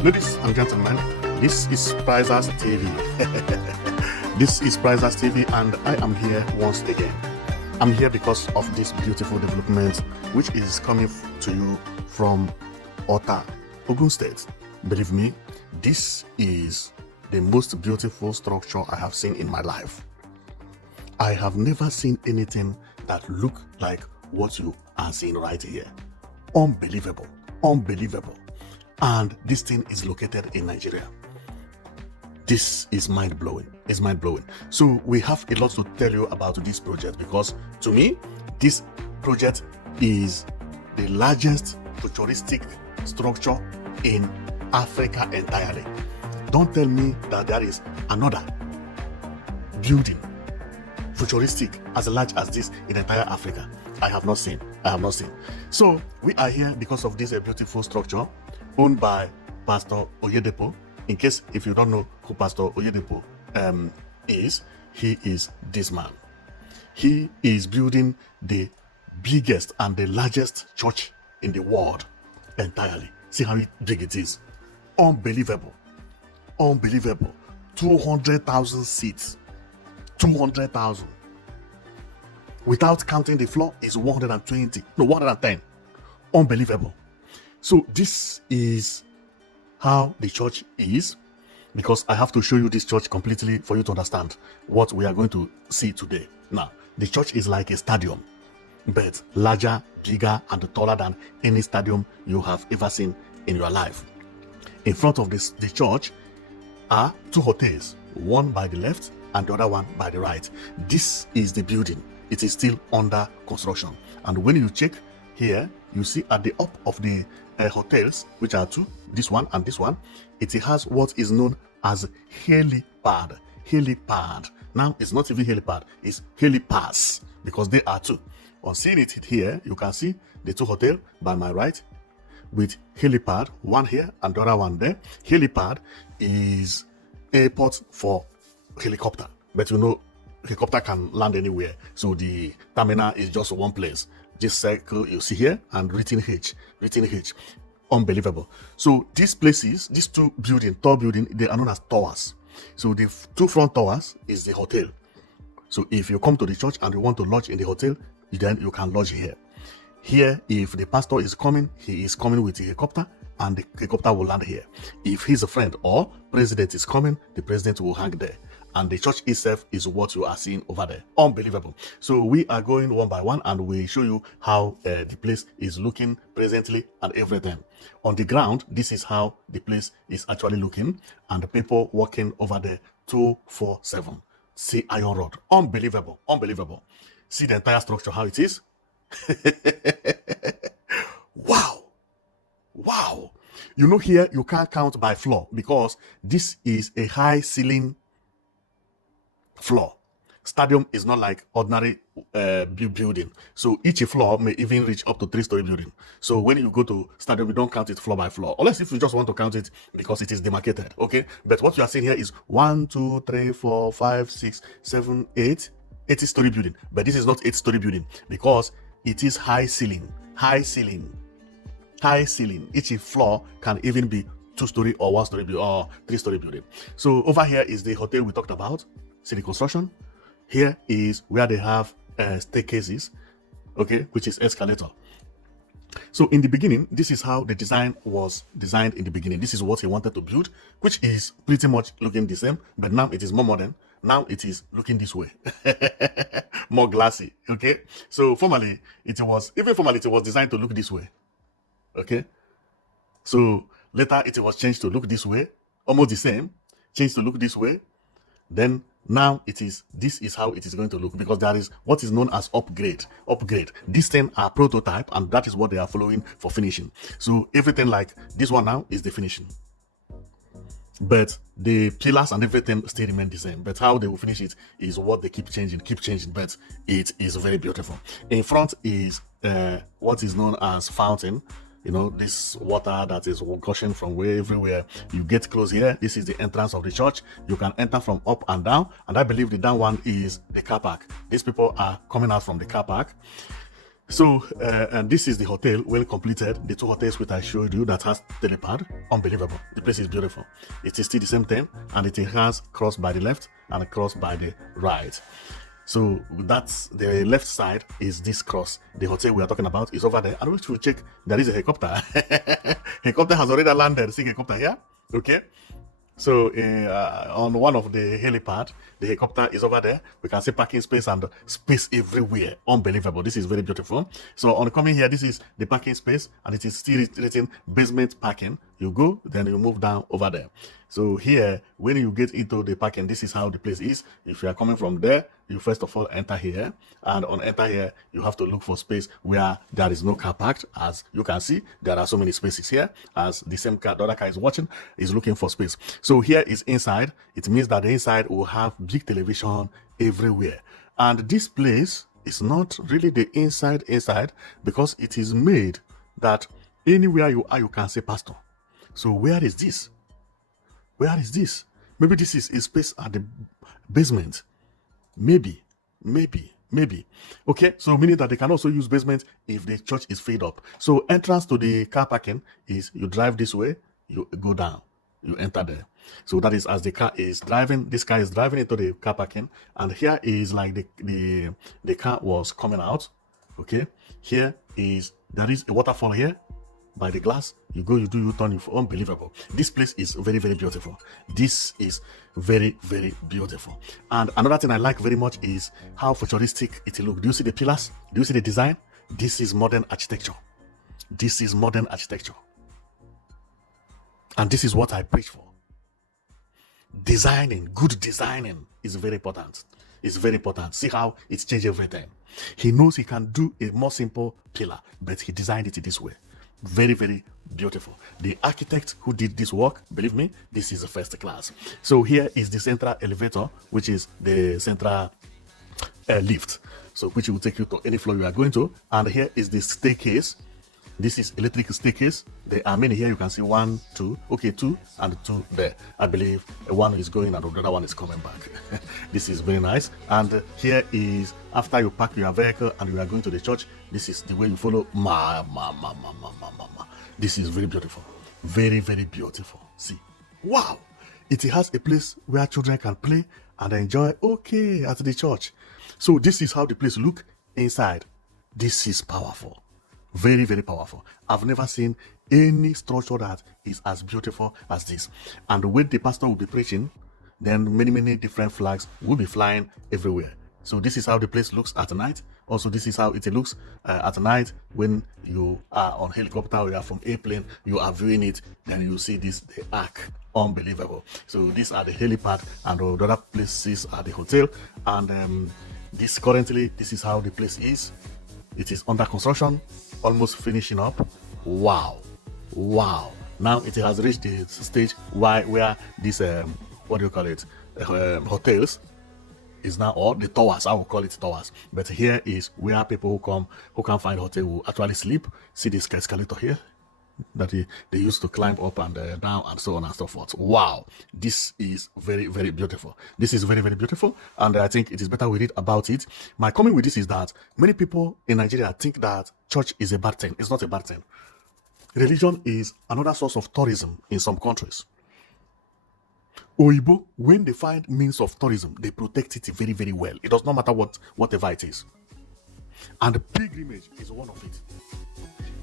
Ladies and gentlemen, this is Prizers TV. This is Prizers TV, and I am here once again. I'm here because of this beautiful development, which is coming to you from Ota, Ogun State. Believe me, this is the most beautiful structure I have seen in my life. I have never seen anything that look like what you are seeing right here. Unbelievable, unbelievable. And this thing is located in Nigeria. This is mind-blowing. It's mind-blowing. So we have a lot to tell you about this project, because to me, this project is the largest futuristic structure in Africa entirely. Don't tell me that there is another building futuristic as large as this in entire Africa. I have not seen. So we are here because of this beautiful structure owned by Pastor Oyedepo. In case if you don't know who Pastor Oyedepo is, he is this man. He is building the biggest and the largest church in the world entirely. See how big it is. Unbelievable. Unbelievable. 200,000 seats. 200,000. Without counting the floor is 110. Unbelievable. So this is how the church is, because I have to show you this church completely for you to understand what we are going to see today. Now, the church is like a stadium, but larger, bigger, and taller than any stadium you have ever seen in your life. In front of the church are two hotels, one by the left and the other one by the right. This is the building. It is still under construction. And when you check here, you see at the up of the hotels, which are two, this one and this one, it has what is known as helipad. Helipad. Now, it's not even helipad, it's helipads, because they are two. On seeing it here, you can see the two hotels by my right with helipad, one here and the other one there. Helipad is airport for helicopter, but you know, helicopter can land anywhere, so the terminal is just one place. This circle you see here and written H. Unbelievable. So these places, these two buildings, tall building, they are known as towers. So the two front towers is the hotel. So if you come to the church and you want to lodge in the hotel, then you can lodge here. Here, if the pastor is coming, he is coming with a helicopter, and the helicopter will land here. If he's a friend or president is coming, the president will hang there. And the church itself is what you are seeing over there. Unbelievable. So we are going one by one, and we show you how the place is looking presently and everything. On the ground, this is how the place is actually looking, and the people walking over there 247. See iron rod. Unbelievable. Unbelievable. See the entire structure, how it is. Wow. Wow. You know, here you can't count by floor, because this is a high ceiling floor. Stadium is not like ordinary building, so each floor may even reach up to 3-story building. So when you go to stadium, you don't count it floor by floor, unless if you just want to count it because it is demarcated. Okay, but what you are seeing here is 1, 2, 3, 4, 5, 6, 7, 8 80-story building. But this is not 8-story building, because it is high ceiling. Each floor can even be 2-story or 1-story building or 3-story building. So over here is the hotel we talked about. See the construction. Here is where they have staircases, okay, which is escalator. So in the beginning, this is how the design was designed in the beginning. This is what he wanted to build, which is pretty much looking the same, but now it is more modern. Now it is looking this way, more glassy, okay? So formerly, it was designed to look this way, okay? So later it was changed to look this way, almost the same, changed to look this way. Then now this is how it is going to look, because there is what is known as upgrade. These 10 are prototype, and that is what they are following for finishing. So everything like this one now is the finishing, but the pillars and everything still remain the same. But how they will finish it is what they keep changing. But it is very beautiful. In front is what is known as fountain. You know, this water that is gushing from everywhere. You get close here. This is the entrance of the church. You can enter from up and down. And I believe the down one is the car park. These people are coming out from the car park. So, and this is the hotel, well completed. The two hotels which I showed you that has telepad, unbelievable. The place is beautiful. It is still the same thing, and it has cross by the left and a cross by the right. So that's the left side is this cross. The hotel we are talking about is over there. And we should check there is a helicopter. Helicopter has already landed. See helicopter here? Okay. So on one of the helipad, the helicopter is over there. We can see parking space and space everywhere. Unbelievable. This is very beautiful. So on coming here, this is the parking space, and it is still written basement parking. You go, then you move down over there. So here, when you get into the parking, this is how the place is. If you are coming from there, you first of all enter here, and on enter here, you have to look for space where there is no car parked. As you can see, there are so many spaces here. As the same car, the other car is watching, is looking for space. So here is inside. It means that the inside will have big television everywhere. And this place is not really the inside because it is made that anywhere you are, you can say pastor. So where is this? Where is this? Maybe this is a space at the basement. Maybe. Okay, so meaning that they can also use basement if the church is filled up. So entrance to the car parking is you drive this way, you go down, you enter there. So that is as the car is driving, this car is driving into the car parking, and here is like the car was coming out. Okay, there is a waterfall here by the glass. You go, you do U-turn. Unbelievable. This place is very, very beautiful. This is very, very beautiful. And another thing I like very much is how futuristic it looks. Do you see the pillars? Do you see the design? This is modern architecture. This is modern architecture. And this is what I preach for. Designing, good designing is very important. It's very important. See how it's changed everything. He knows he can do a more simple pillar, but he designed it this way. Very, very beautiful. The architect who did this work, believe me, this is a first class. So here is the central elevator, which is the central lift, so which will take you to any floor you are going to. And here is the staircase. This is electric staircase. There are many here. You can see 1, 2, okay, 2 and 2 there. I believe one is going and the other one is coming back. This is very nice. And here is after you park your vehicle and you are going to the church. This is the way you follow. This is very beautiful. Very, very beautiful. See, wow! It has a place where children can play and enjoy. Okay, at the church. So this is how the place look inside. This is powerful. Very, very powerful. I've never seen any structure that is as beautiful as this. And when the pastor will be preaching, then many different flags will be flying everywhere. So this is how the place looks at night. Also, this is how it looks at night when you are on helicopter or you are from airplane, you are viewing it, then you see this, the arc. Unbelievable. So these are the helipad, and the other places are the hotel. And this is how the place is. It is under construction, almost finishing up. Wow. Now it has reached the stage where this what do you call it, hotels is now, or the towers, I will call it towers. But here is where people who can't find hotel will actually sleep. See this escalator here that they used to climb up and down and so on and so forth. Wow, this is very, very beautiful. This is very, very beautiful, and I think it is better we read about it. My comment with this is that many people in Nigeria think that church is a bad thing. It's not a bad thing. Religion is another source of tourism in some countries. Oyibo, when they find means of tourism, they protect it very, very well. It does not matter whatever it is. And the pilgrimage is one of it.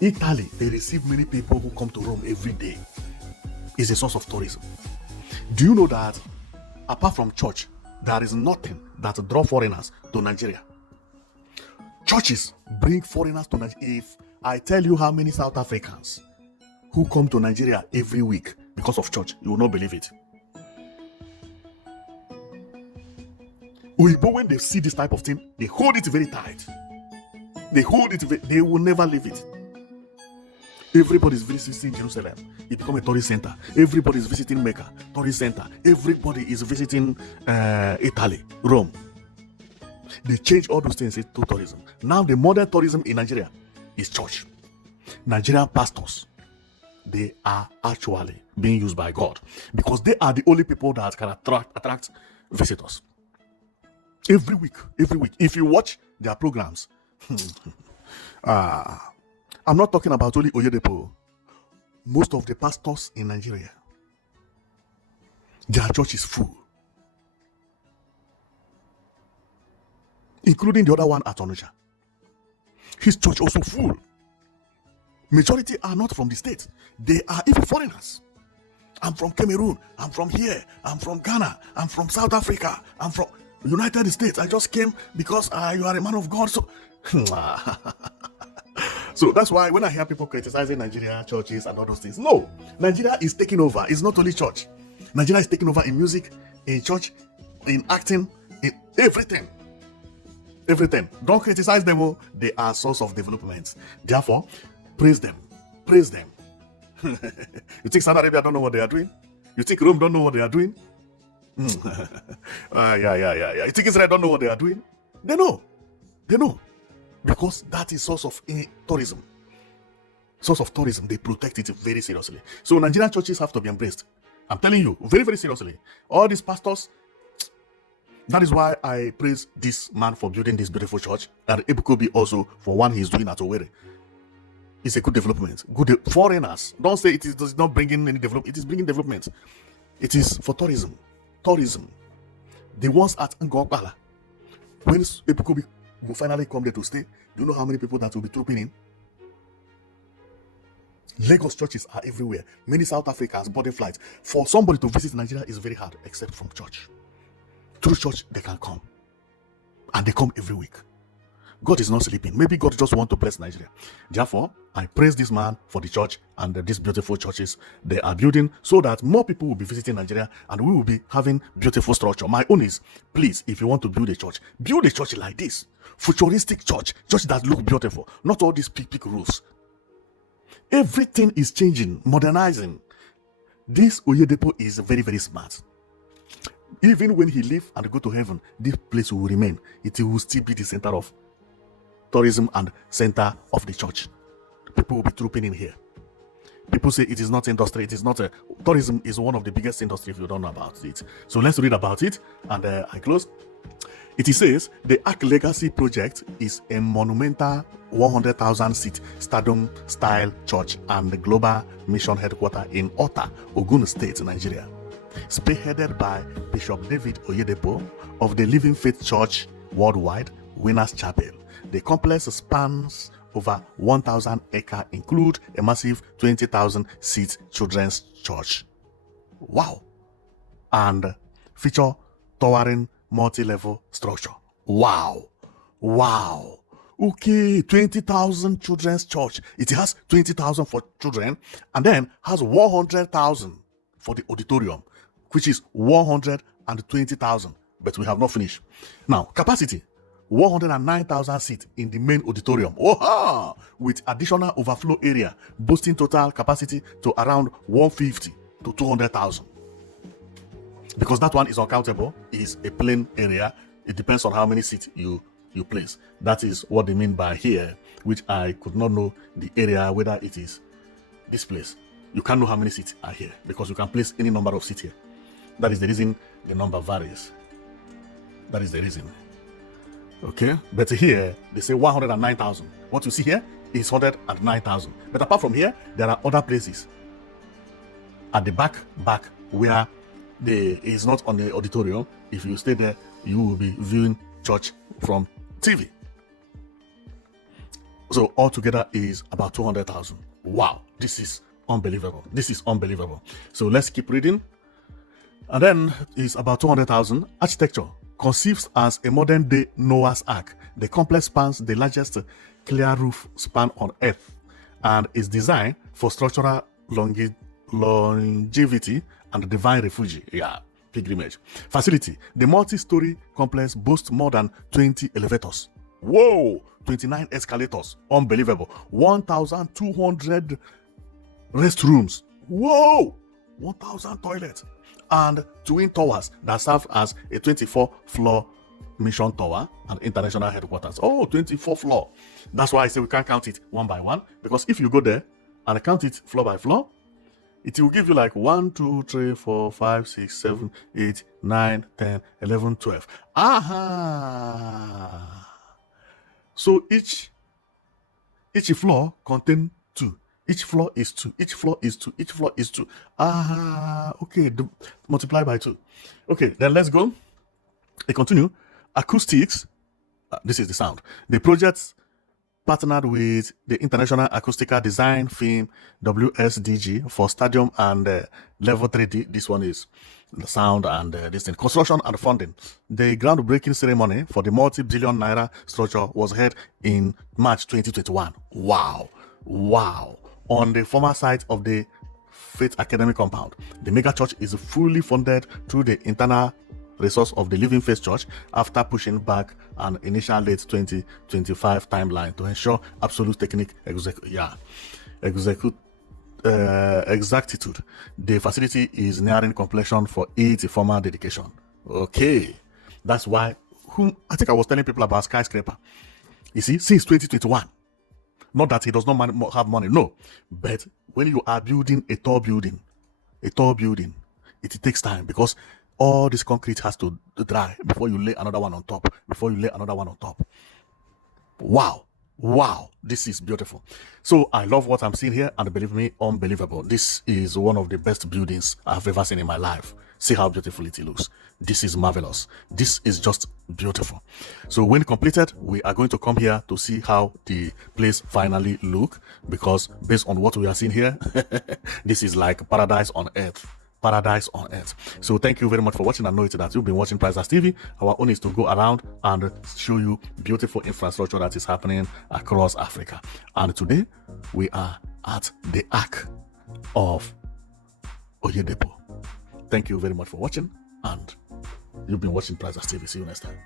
Italy, they receive many people who come to Rome every day. It's a source of tourism. Do you know that apart from church, there is nothing that draws foreigners to Nigeria? Churches bring foreigners to Nigeria. If I tell you how many South Africans who come to Nigeria every week because of church, you will not believe it. Oyibo, when they see this type of thing, they hold it very tight. They will never leave it. Everybody is visiting Jerusalem. It becomes a tourist center. Everybody is visiting Mecca, tourist center. Everybody is visiting Italy, Rome. They change all those things into tourism. Now the modern tourism in Nigeria is church. Nigerian pastors, they are actually being used by God because they are the only people that can attract visitors. Every week. If you watch their programs, I'm not talking about only Oyedepo. Most of the pastors in Nigeria, their church is full, including the other one at Onitsha. His church also full. Majority are not from the state. They are even foreigners. I'm from Cameroon. I'm from here. I'm from Ghana. I'm from South Africa. I'm from United States. I just came because you are a man of God. So, so that's why when I hear people criticizing Nigeria churches and all those things, no, Nigeria is taking over. It's not only church. Nigeria is taking over in music, in church, in acting, in everything. Everything. Don't criticize them. Oh. They are source of development. Therefore, praise them. Praise them. You think Saudi Arabia don't know what they are doing? You think Rome don't know what they are doing? Yeah. You think Israel don't know what they are doing? They know. They know. Because that is source of tourism. Source of tourism. They protect it very seriously. So Nigerian churches have to be embraced. I'm telling you, very, very seriously. All these pastors, that is why I praise this man for building this beautiful church, and Ebukobi also for one he's doing at Owerri. It's a good development. Good foreigners. Don't say it is not bringing any development. It is bringing development. It is for tourism. Tourism. The ones at Ngokbala, when Ebukobi will finally come there to stay, do you know how many people that will be trooping in? Lagos churches are everywhere. Many South Africans boarding flights. For somebody to visit Nigeria is very hard, except from church. Through church, they can come. And they come every week. God is not sleeping. Maybe God just wants to bless Nigeria. Therefore, I praise this man for the church and these beautiful churches they are building so that more people will be visiting Nigeria and we will be having beautiful structure. My own is, please, if you want to build a church like this. Futuristic church that look beautiful. Not all these big rules. Everything is changing, modernizing. This Oyedepo is very, very smart. Even when he leave and go to heaven, this place will remain. It will still be the center of tourism and center of the church. People will be trooping in here. People say it is not industry. It is not tourism is one of the biggest industry if you don't know about it. So let's read about it. And I close. It says the Ark Legacy project is a monumental 100,000 seat stadium style church and the global mission headquarters in Ota, Ogun State, Nigeria. Spearheaded by Bishop David Oyedepo of the Living Faith Church Worldwide, Winners Chapel. The complex spans over 1,000 acres, include a massive 20,000 seat children's church. Wow. And feature towering multi-level structure. Wow. Okay, 20,000 children's church. It has 20,000 for children and then has 100,000 for the auditorium, which is 120,000. But we have not finished. Now, capacity. 109,000 seats in the main auditorium. With additional overflow area, boosting total capacity to around 150 to 200,000. Because that one is uncountable, is a plain area. It depends on how many seats you place. That is what they mean by here, which I could not know the area, whether it is this place. You can't know how many seats are here because you can place any number of seats here. That is the reason the number varies. That is the reason. Okay, but here they say 109,000. What you see here is 109,000. But apart from here, there are other places at the back where is not on the auditorium. If you stay there, you will be viewing church from TV. So altogether is about 200,000. Wow, this is unbelievable. This is unbelievable. So let's keep reading. And then it's about 200,000. Architecture. Conceived as a modern-day Noah's Ark, the complex spans the largest clear roof span on Earth and is designed for structural longevity and divine refuge. Pilgrimage. Facility. The multi-story complex boasts more than 20 elevators. Whoa! 29 escalators. Unbelievable. 1,200 restrooms. Whoa! 1,000 toilets. And twin towers that serve as a 24-floor mission tower and international headquarters. 24 floor. That's why I say we can't count it one by one, because if you go there and count it floor by floor, it will give you like 1, 2, 3, 4, 5, 6, 7, 8, 9, 10, 11, 12. So each Each floor contain 2. Each floor is 2. Each floor is 2. Each floor is 2. Okay. Multiply by 2. Okay, then let's go. I continue. Acoustics. This is the sound. The project partnered with the International Acoustical Design Firm WSDG for stadium and level 3D. This one is the sound and this thing. Construction and funding. The groundbreaking ceremony for the multi-billion naira structure was held in March 2021. Wow. On the former site of the Faith Academy compound. The mega church is fully funded through the internal resource of the Living Faith Church after pushing back an initial late 2025 timeline to ensure absolute technique exactitude. The facility is nearing completion for its formal dedication. Okay, that's why I think I was telling people about skyscraper. You see, since 2021, not that he does not have money, no, but when you are building a tall building, it takes time because all this concrete has to dry before you lay another one on top. Wow, this is beautiful. So I love what I'm seeing here, and believe me, unbelievable. This is one of the best buildings I've ever seen in my life. See how beautiful it looks. This is marvelous. This is just beautiful. So when completed, we are going to come here to see how the place finally look, because based on what we are seeing here, this is like paradise on earth. So thank you very much for watching. I know that you've been watching Prizers TV. Our own is to go around and show you beautiful infrastructure that is happening across Africa. And today we are at the Ark of Oyedepo. Thank you very much for watching, and you've been watching Prizers TV. See you next time.